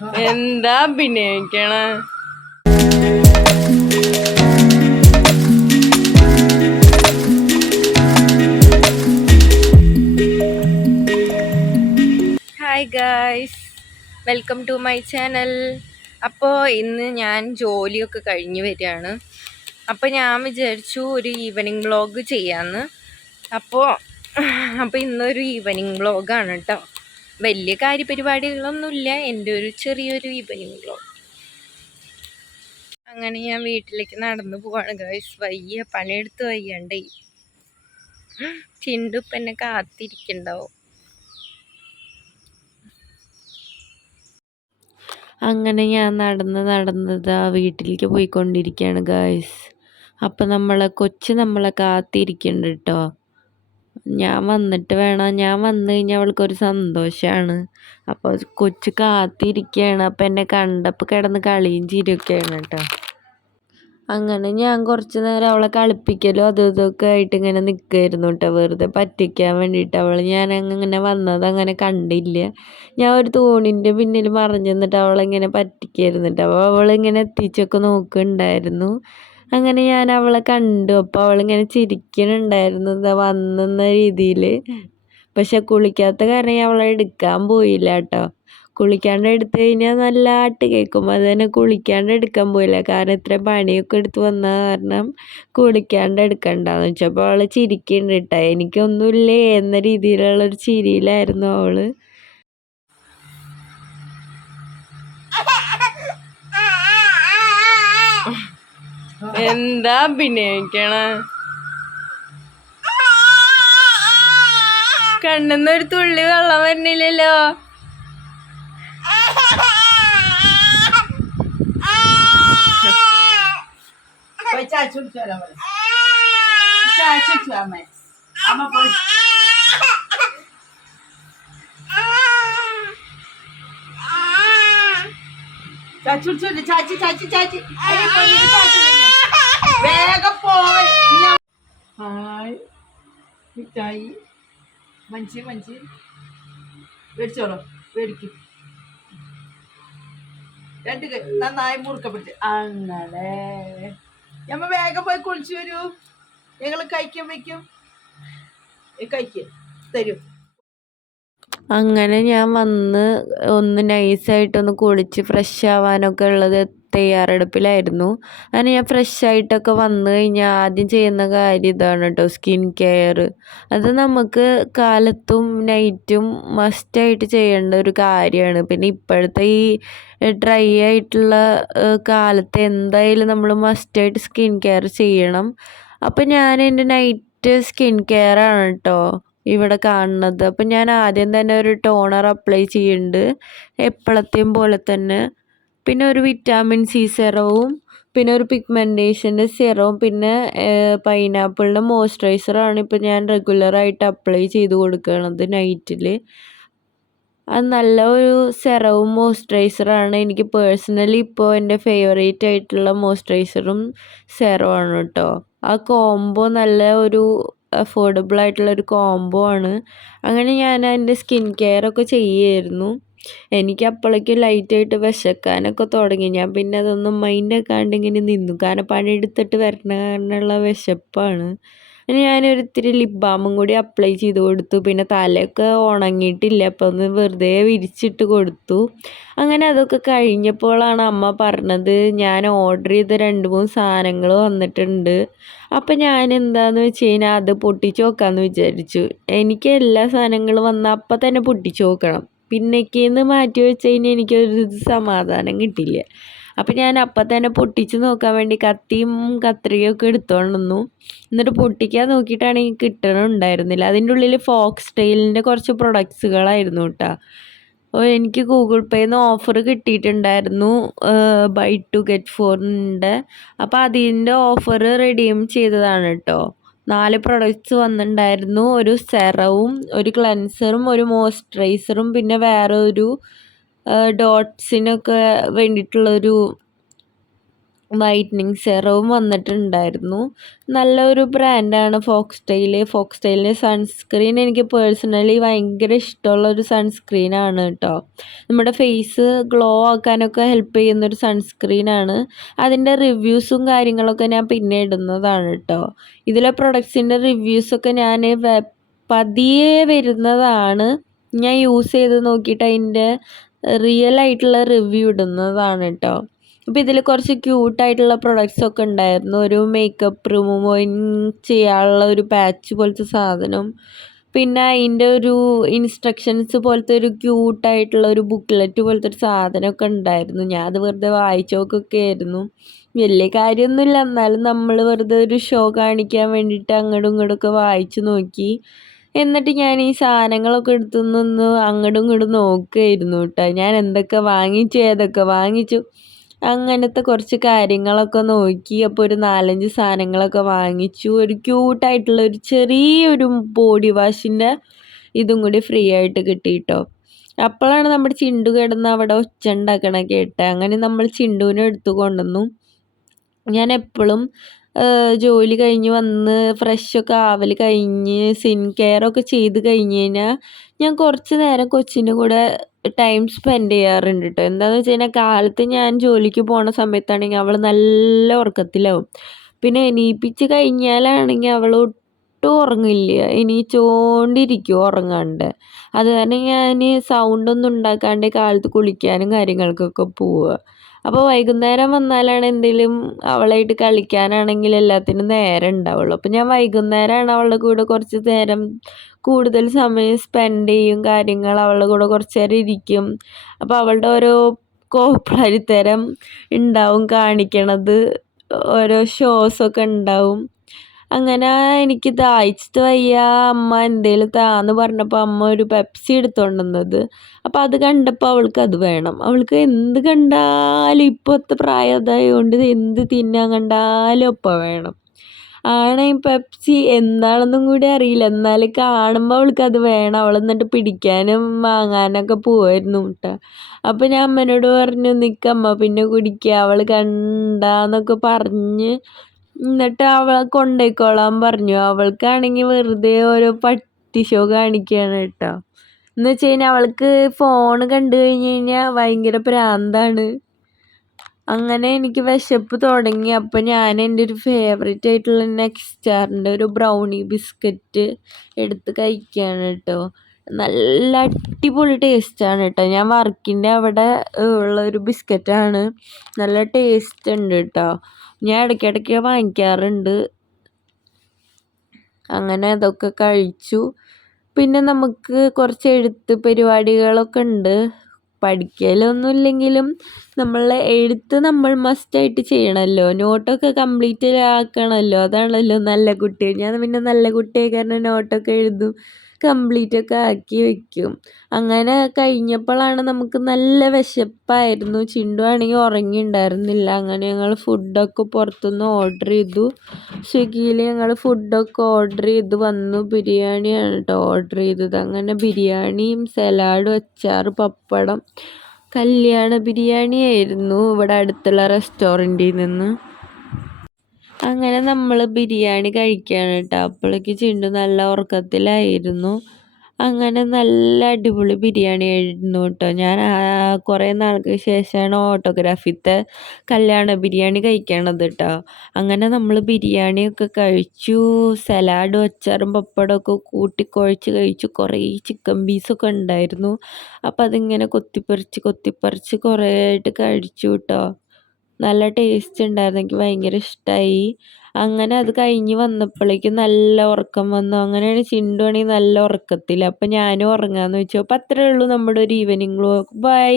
എന്താ അഭിനയിക്കണ? Hi guys welcome to my channel അപ്പോൾ ഇന്ന് ഞാൻ ജോലിയൊക്കെ കഴിഞ്ഞ് വരികയാണ്. അപ്പോൾ ഞാൻ വിചാരിച്ചു ഒരു ഈവനിങ് വ്ളോഗ് ചെയ്യാമെന്ന് അപ്പോൾ അപ്പോൾ ഇന്നൊരു ഈവനിങ് വ്ളോഗാണ് കേട്ടോ വലിയ കാര്യപരിപാടികളൊന്നുമില്ല. എന്റെ ഒരു ചെറിയൊരു ഈവനിങ് അങ്ങനെ ഞാൻ വീട്ടിലേക്ക് നടന്നു പോവാണ് ഗൈസ് വയ്യ പണിയെടുത്ത് വയ്യണ്ടേ. ചിണ്ടു ഇപ്പം എന്നെ കാത്തിരിക്കണ്ടാവും അങ്ങനെ ഞാൻ നടന്ന് നടന്നത് ആ വീട്ടിലേക്ക് പോയിക്കൊണ്ടിരിക്കുകയാണ് ഗായ്സ് അപ്പം നമ്മളെ കൊച്ച് നമ്മളെ കാത്തിരിക്കുന്നുണ്ട് കേട്ടോ ഞാൻ വന്നിട്ട് വേണം. ഞാൻ വന്നു കഴിഞ്ഞാൽ അവൾക്കൊരു സന്തോഷമാണ് അപ്പോൾ കൊച്ചു കാത്തിരിക്കുകയാണ് അപ്പം എന്നെ കണ്ടപ്പോൾ കിടന്ന് കളിയും ചിരിയൊക്കെയാണ് കേട്ടോ. അങ്ങനെ ഞാൻ കുറച്ച് നേരം അവളെ കളിപ്പിക്കലോ അതും ഇതൊക്കെ ആയിട്ട് ഇങ്ങനെ നിൽക്കുമായിരുന്നു കേട്ടോ. വെറുതെ പറ്റിക്കാൻ വേണ്ടിയിട്ട് അവൾ ഞാൻ അങ്ങനെ വന്നത് അങ്ങനെ കണ്ടില്ല. ഞാൻ ഒരു തൂണിന്റെ പിന്നിൽ മറിഞ്ഞു നിന്നിട്ട് അവളിങ്ങനെ പറ്റിക്കായിരുന്നു കേട്ടോ. അപ്പോൾ അവളിങ്ങനെ എത്തിച്ചൊക്കെ നോക്കുന്നുണ്ടായിരുന്നു. അങ്ങനെ ഞാൻ അവളെ കണ്ടു. അപ്പോൾ അവളിങ്ങനെ ചിരിക്കണുണ്ടായിരുന്നു വന്നെന്ന രീതിയിൽ പക്ഷെ കുളിക്കാത്ത കാരണം അവളെ എടുക്കാൻ പോയില്ല കേട്ടോ. കുളിക്കാണ്ട് എടുത്തു കഴിഞ്ഞാൽ നല്ല ആട്ട് കേൾക്കും. അത് തന്നെ കുളിക്കാണ്ട് എടുക്കാൻ പോയില്ല. കാരണം ഇത്ര പണിയൊക്കെ എടുത്ത് വന്ന കാരണം കുളിക്കാണ്ട് എടുക്കണ്ടെന്ന് വെച്ചപ്പോൾ അവൾ ചിരിക്കുന്നുണ്ട് കേട്ടോ. എനിക്കൊന്നുമില്ലേ എന്ന രീതിയിലുള്ളൊരു ചിരിയിലായിരുന്നു അവൾ. എന്താ അഭിനയിക്കണ? കണ്ണെന്നൊരു തുള്ളി വെള്ളം വരുന്നില്ലല്ലോ. ചാച്ചു ചാച്ചി ചാച്ചി ചാച്ചി വേഗം പോയി ഞാൻ- ഹായ്. മിഠായി. മഞ്ചി മഞ്ചി. മേടിച്ചോളൂ. മേടിക്കും. രണ്ട് കൈ. നന്നായി മുറുക്ക പിടിച്ച്. അങ്ങനെ. ഞമ്മ വേഗം പോയി കുളിച്ചു വരൂ. ഞങ്ങൾ കഴിക്കാൻ വെക്കും കഴിക്കും. തരൂ. അങ്ങനെ ഞാൻ വന്ന് ഒന്ന് നൈസായിട്ടൊന്ന് കുളിച്ച് ഫ്രഷ് ആവാനൊക്കെ ഉള്ളത് തയ്യാറെടുപ്പിലായിരുന്നു. അങ്ങനെ ഞാൻ ഫ്രഷ് ആയിട്ടൊക്കെ വന്നു കഴിഞ്ഞാൽ ആദ്യം ചെയ്യുന്ന കാര്യം ഇതാണ് കേട്ടോ സ്കിൻ കെയർ അത് നമുക്ക് കാലത്തും നൈറ്റും മസ്റ്റായിട്ട് ചെയ്യേണ്ട ഒരു കാര്യമാണ്. പിന്നെ ഇപ്പോഴത്തെ ഈ ഡ്രൈ ആയിട്ടുള്ള കാലത്ത് എന്തായാലും നമ്മൾ മസ്റ്റായിട്ട് സ്കിൻ കെയർ ചെയ്യണം. അപ്പം ഞാൻ എന്റെ നൈറ്റ് സ്കിൻ കെയർ ആണ് കേട്ടോ ഇവിടെ കാണുന്നത്. അപ്പം ഞാൻ ആദ്യം തന്നെ ഒരു ടോണർ അപ്ലൈ ചെയ്യുന്നുണ്ട് എപ്പോഴത്തെയും പോലെ തന്നെ. പിന്നെ ഒരു വിറ്റാമിൻ സി സെറവും പിന്നെ ഒരു പിഗ്മെന്റേഷന്റെ സെറവും പിന്നെ പൈനാപ്പിളിന്റെ മോയ്സ്ചറൈസറാണ് ഇപ്പോൾ ഞാൻ റെഗുലറായിട്ട് അപ്ലൈ ചെയ്ത് കൊടുക്കുന്നത് നൈറ്റിൽ അത് നല്ല ഒരു സെറവും മോയ്സ്ചറൈസറാണ് എനിക്ക് പേഴ്സണലി ഇപ്പോൾ എന്റെ ഫേവറേറ്റ് ആയിട്ടുള്ള മോയ്സ്ചറൈസറും സെറവുമാണ് കേട്ടോ ആ കോംബോ നല്ല ഒരു അഫോർഡബിൾ ആയിട്ടുള്ള ഒരു കോംബോ ആണ്. അങ്ങനെ ഞാൻ എന്റെ സ്കിൻ കെയർ ഒക്കെ ചെയ്യുമായിരുന്നു എനിക്ക് അപ്പോഴേക്കും ലൈറ്റായിട്ട് വിശക്കാനൊക്കെ തുടങ്ങി. ഞാൻ പിന്നെ അതൊന്നും മൈൻഡൊക്കെ ഇങ്ങനെ നിന്നു. കാരണം പണിയെടുത്തിട്ട് വരണ കാരണമുള്ള വിശപ്പാണ്. അങ്ങനെ ഞാനൊരു ഇത്തിരി ലിപ് ബാമും കൂടി അപ്ലൈ ചെയ്ത് കൊടുത്തു. പിന്നെ തലയൊക്കെ ഉണങ്ങിയിട്ടില്ല. അപ്പോൾ ഒന്ന് വെറുതെ വിരിച്ചിട്ട് കൊടുത്തു. അങ്ങനെ അതൊക്കെ കഴിഞ്ഞപ്പോഴാണ് അമ്മ പറഞ്ഞത് ഞാൻ ഓർഡർ ചെയ്ത രണ്ട് മൂന്ന് സാധനങ്ങൾ വന്നിട്ടുണ്ട്. അപ്പം ഞാൻ എന്താന്ന് വെച്ച് കഴിഞ്ഞാൽ അത് പൊട്ടിച്ച് നോക്കാമെന്ന് വിചാരിച്ചു. എനിക്ക് എല്ലാ സാധനങ്ങളും വന്നാൽ അപ്പം തന്നെ പൊട്ടിച്ച് നോക്കണം പിന്നേക്കേന്ന് മാറ്റി വെച്ച് കഴിഞ്ഞാൽ എനിക്കൊരു സമാധാനം കിട്ടില്ല അപ്പം ഞാൻ അപ്പം തന്നെ പൊട്ടിച്ച് നോക്കാൻ വേണ്ടി കത്തിയും കത്രികയൊക്കെ എടുത്തോണ്ടിരുന്നു എന്നിട്ട് പൊട്ടിക്കാൻ നോക്കിയിട്ടാണെങ്കിൽ കിട്ടണുണ്ടായിരുന്നില്ല. അതിന്റെ ഉള്ളിൽ ഫോക്സ് ടെയിലിന്റെ കുറച്ച് പ്രൊഡക്ട്സുകളായിരുന്നു കേട്ടോ. എനിക്ക് ഗൂഗിൾ പേന്ന് ഓഫർ കിട്ടിയിട്ടുണ്ടായിരുന്നു ബൈ ടു ഗെറ്റ് ഫോറിന്റെ. അപ്പോൾ അതിന്റെ ഓഫർ റെഡീം ചെയ്തതാണ് കേട്ടോ. നാല് പ്രൊഡക്ട്സ് വന്നിട്ടുണ്ടായിരുന്നു ഒരു സെറവും ഒരു ക്ലെൻസറും ഒരു മോയ്സ്ചറൈസറും പിന്നെ വേറെ ഒരു ഡോട്ട്സിനൊക്കെ വേണ്ടിയിട്ടുള്ളൊരു വൈറ്റനിങ് സെറവും വന്നിട്ടുണ്ടായിരുന്നു. നല്ലൊരു ബ്രാൻഡാണ് ഫോക്സ് ടെയിൽ ഫോക്സ് ടെയിലിന്റെ സൺസ്ക്രീൻ എനിക്ക് പേഴ്സണലി ഭയങ്കര ഇഷ്ടമുള്ള ഒരു സൺസ്ക്രീനാണ് കേട്ടോ നമ്മുടെ ഫേസ് ഗ്ലോ ആക്കാനൊക്കെ ഹെൽപ്പ് ചെയ്യുന്നൊരു സൺസ്ക്രീനാണ് അതിന്റെ റിവ്യൂസും കാര്യങ്ങളൊക്കെ ഞാൻ പിന്നെ ഇടുന്നതാണ് കേട്ടോ ഇതിലെ പ്രൊഡക്ട്സിന്റെ റിവ്യൂസൊക്കെ ഞാൻ പതിയെ വരുന്നതാണ്. ഞാൻ യൂസ് ചെയ്ത് നോക്കിയിട്ട് അതിന്റെ റിയൽ ആയിട്ടുള്ള റിവ്യൂ ഇടുന്നതാണ് കേട്ടോ അപ്പോൾ ഇതിൽ കുറച്ച് ക്യൂട്ടായിട്ടുള്ള പ്രൊഡക്ട്സ് ഒക്കെ ഉണ്ടായിരുന്നു. ഒരു മേക്കപ്പ് റിമൂവിങ് ചെയ്യാനുള്ള ഒരു പാച്ച് പോലത്തെ സാധനം. പിന്നെ അതിന്റെ ഒരു ഇൻസ്ട്രക്ഷൻസ് പോലത്തെ ഒരു ക്യൂട്ടായിട്ടുള്ള ഒരു ബുക്ക്ലെറ്റ് പോലത്തെ ഒരു സാധനമൊക്കെ ഉണ്ടായിരുന്നു. ഞാൻ അത് വെറുതെ വായിച്ചോക്കൊക്കെ ആയിരുന്നു. വലിയ കാര്യമൊന്നുമില്ല. എന്നാലും നമ്മൾ വെറുതെ ഒരു ഷോ കാണിക്കാൻ വേണ്ടിയിട്ട് അങ്ങോട്ടും ഇങ്ങോട്ടും വായിച്ചു നോക്കി. എന്നിട്ട് ഞാൻ ഈ സാധനങ്ങളൊക്കെ എടുത്തുനിന്ന് അങ്ങോട്ടും ഇങ്ങോട്ടും നോക്കുകയായിരുന്നു കേട്ടോ. ഞാൻ എന്തൊക്കെ വാങ്ങിച്ചു ഏതൊക്കെ വാങ്ങിച്ചു. അങ്ങനത്തെ കുറച്ച് കാര്യങ്ങളൊക്കെ നോക്കി അപ്പോൾ ഒരു നാലഞ്ച് സാധനങ്ങളൊക്കെ വാങ്ങിച്ചു. ഒരു ക്യൂട്ടായിട്ടുള്ള ഒരു ചെറിയൊരു ബോഡി വാഷിന്റെ ഇതും കൂടി ഫ്രീ ആയിട്ട് കിട്ടി കേട്ടോ അപ്പോഴാണ് നമ്മുടെ ചിണ്ടു കിടന്ന് അവിടെ ഒച്ച ഉണ്ടാക്കണ കേട്ടത് അങ്ങനെ നമ്മൾ ചിണ്ടുവിനെ എടുത്തു കൊണ്ടുവന്നു. ഞാൻ എപ്പോഴും ജോലി കഴിഞ്ഞ് വന്ന് ഫ്രഷൊക്കെ ആവൽ കഴിഞ്ഞ് സ്കിൻ കെയറൊക്കെ ചെയ്ത് കഴിഞ്ഞ് കഴിഞ്ഞാൽ ഞാൻ കുറച്ച് നേരം കൊച്ചിന്റെ കൂടെ ടൈം സ്പെൻഡ് ചെയ്യാറുണ്ട് കേട്ടോ എന്താണെന്ന് വെച്ച് കഴിഞ്ഞാൽ കാലത്ത് ഞാൻ ജോലിക്ക് പോണ സമയത്താണെങ്കിൽ അവൾ നല്ല ഉറക്കത്തിലാവും. പിന്നെ എണീപ്പിച്ച് കഴിഞ്ഞാലാണെങ്കിൽ അവൾ ഒട്ടും ഉറങ്ങില്ല. എണീച്ചോണ്ടിരിക്കും ഉറങ്ങാണ്ട്. അത് കാരണം ഞാൻ സൗണ്ടൊന്നും ഉണ്ടാക്കാണ്ട് കാലത്ത് കുളിക്കാനും കാര്യങ്ങൾക്കൊക്കെ പോവുക അപ്പോൾ വൈകുന്നേരം വന്നാലാണ് എന്തെങ്കിലും അവളായിട്ട് കളിക്കാനാണെങ്കിൽ എല്ലാത്തിനും നേരം ഉണ്ടാവുള്ളൂ. അപ്പോൾ ഞാൻ വൈകുന്നേരമാണ് അവളുടെ കൂടെ കുറച്ച് നേരം കൂടുതൽ സമയം സ്പെൻഡ് ചെയ്യും കാര്യങ്ങൾ അവളുടെ കൂടെ കുറച്ച് നേരം ഇരിക്കും. അപ്പോൾ അവളുടെ ഓരോ കോപ്രാരിത്തരം ഉണ്ടാവും കാണിക്കണത് ഓരോ ഷോസൊക്കെ ഉണ്ടാവും. അങ്ങനെ എനിക്ക് ദാഹിച്ചിട്ട് വയ്യ. അമ്മ എന്തേലും താന്ന് പറഞ്ഞപ്പോൾ അമ്മ ഒരു പെപ്സി എടുത്തോണ്ടെന്നത്. അപ്പോൾ അത് കണ്ടപ്പോൾ അവൾക്ക് അത് വേണം. അവൾക്ക് എന്ത് കണ്ടാലും ഇപ്പോഴത്തെ പ്രായം അതായതുകൊണ്ട് എന്ത് തിന്നാൻ കണ്ടാലും ഒപ്പം വേണം. ആണെ പെപ്സി എന്താണെന്നും കൂടി അറിയില്ല. എന്നാലും കാണുമ്പോൾ അവൾക്ക് അത് വേണം. അവൾ എന്നിട്ട് പിടിക്കാനും വാങ്ങാനൊക്കെ പോവായിരുന്നു കേട്ടോ അപ്പോൾ ഞാൻ അമ്മനോട് പറഞ്ഞു നിൽക്കമ്മ പിന്നെ കുടിക്കുക അവൾ കണ്ടാന്നൊക്കെ പറഞ്ഞ് എന്നിട്ട് അവളെ കൊണ്ടുപോയിക്കോളാൻ പറഞ്ഞു. അവൾക്കാണെങ്കിൽ വെറുതെ ഓരോ പട്ടി ഷോ കാണിക്കുകയാണ് കേട്ടോ. എന്ന് വെച്ച് കഴിഞ്ഞാൽ അവൾക്ക് ഫോൺ കണ്ടു കഴിഞ്ഞ് കഴിഞ്ഞാൽ ഭയങ്കര പ്രാന്താണ്. അങ്ങനെ എനിക്ക് വിശപ്പ് തുടങ്ങി. അപ്പോൾ ഞാൻ എന്റെ ഒരു ഫേവറേറ്റ് ആയിട്ടുള്ള നെക്സ്റ്റാറിന്റെ ഒരു ബ്രൗണി ബിസ്ക്കറ്റ് എടുത്ത് കഴിക്കുകയാണ് കേട്ടോ. നല്ല അടിപൊളി ടേസ്റ്റാണ് കേട്ടോ. ഞാൻ വർക്കിന്റെ അവിടെ ഉള്ള ഒരു ബിസ്ക്കറ്റാണ് നല്ല ടേസ്റ്റ് ഉണ്ട് കേട്ടോ. ഞാൻ ഇടയ്ക്കിടയ്ക്ക് വാങ്ങിക്കാറുണ്ട്. അങ്ങനെ അതൊക്കെ കഴിച്ചു. പിന്നെ നമുക്ക് കുറച്ച് എഴുത്ത് പരിപാടികളൊക്കെ ഉണ്ട്. പഠിക്കലൊന്നും ഇല്ലെങ്കിലും നമ്മളെ എഴുത്ത് നമ്മൾ മസ്റ്റായിട്ട് ചെയ്യണമല്ലോ നോട്ടൊക്കെ കംപ്ലീറ്റ് ആക്കണമല്ലോ അതാണല്ലോ നല്ല കുട്ടി. ഞാൻ പിന്നെ നല്ല കുട്ടിയായി കാരണം നോട്ടൊക്കെ എഴുതും കംപ്ലീറ്റ് ഒക്കെ ആക്കി വെക്കും. അങ്ങനെ കഴിഞ്ഞപ്പോഴാണ് നമുക്ക് നല്ല വിശപ്പായിരുന്നു. ചിണ്ടു ആണെങ്കിൽ ഉറങ്ങിയിട്ടുണ്ടായിരുന്നില്ല അങ്ങനെ ഞങ്ങൾ ഫുഡൊക്കെ പുറത്തുനിന്ന് ഓർഡർ ചെയ്തു. സ്വിഗ്ഗിയിൽ ഞങ്ങൾ ഫുഡൊക്കെ ഓർഡർ ചെയ്ത്. വന്നു. ബിരിയാണിയാണ് കേട്ടോ ഓർഡർ ചെയ്തത്. അങ്ങനെ ബിരിയാണിയും സലാഡും അച്ചാർ പപ്പടം കല്യാണ ബിരിയാണി ആയിരുന്നു ഇവിടെ അടുത്തുള്ള റെസ്റ്റോറന്റിൽ നിന്ന്. അങ്ങനെ നമ്മൾ ബിരിയാണി കഴിക്കുകയാണ് കേട്ടോ. അപ്പോഴേക്ക് ചിണ്ടു നല്ല ഉറക്കത്തിലായിരുന്നു. അങ്ങനെ നല്ല അടിപൊളി ബിരിയാണി ആയിരുന്നു കേട്ടോ. ഞാൻ കുറേ നാൾക്ക് ശേഷമാണ് ഓട്ടോഗ്രാഫിത്തെ കല്യാണ ബിരിയാണി കഴിക്കണത് കേട്ടോ. അങ്ങനെ നമ്മൾ ബിരിയാണിയൊക്കെ കഴിച്ചു. സലാഡും അച്ചാറും പപ്പടമൊക്കെ കൂട്ടി കുഴച്ച് കഴിച്ചു. കുറേ ചിക്കൻ പീസൊക്കെ ഉണ്ടായിരുന്നു. അപ്പം അതിങ്ങനെ കൊത്തിപ്പറിച്ച് കൊത്തിപ്പറിച്ച് കുറേ ആയിട്ട് കഴിച്ചു കേട്ടോ. നല്ല ടേസ്റ്റ് ഉണ്ടായിരുന്നു. എനിക്ക് ഭയങ്കര ഇഷ്ടമായി അങ്ങനെ അത് കഴിഞ്ഞ് വന്നപ്പോഴേക്കും നല്ല ഉറക്കം വന്നു. അങ്ങനെയാണ് ചിണ്ടുവാണി നല്ല ഉറക്കത്തിൽ. അപ്പം ഞാനും ഉറങ്ങാമെന്ന് വെച്ചു. അപ്പം അത്രേ ഉള്ളൂ നമ്മുടെ ഒരു ഈവനിങ് വ്ലോഗ് ബൈ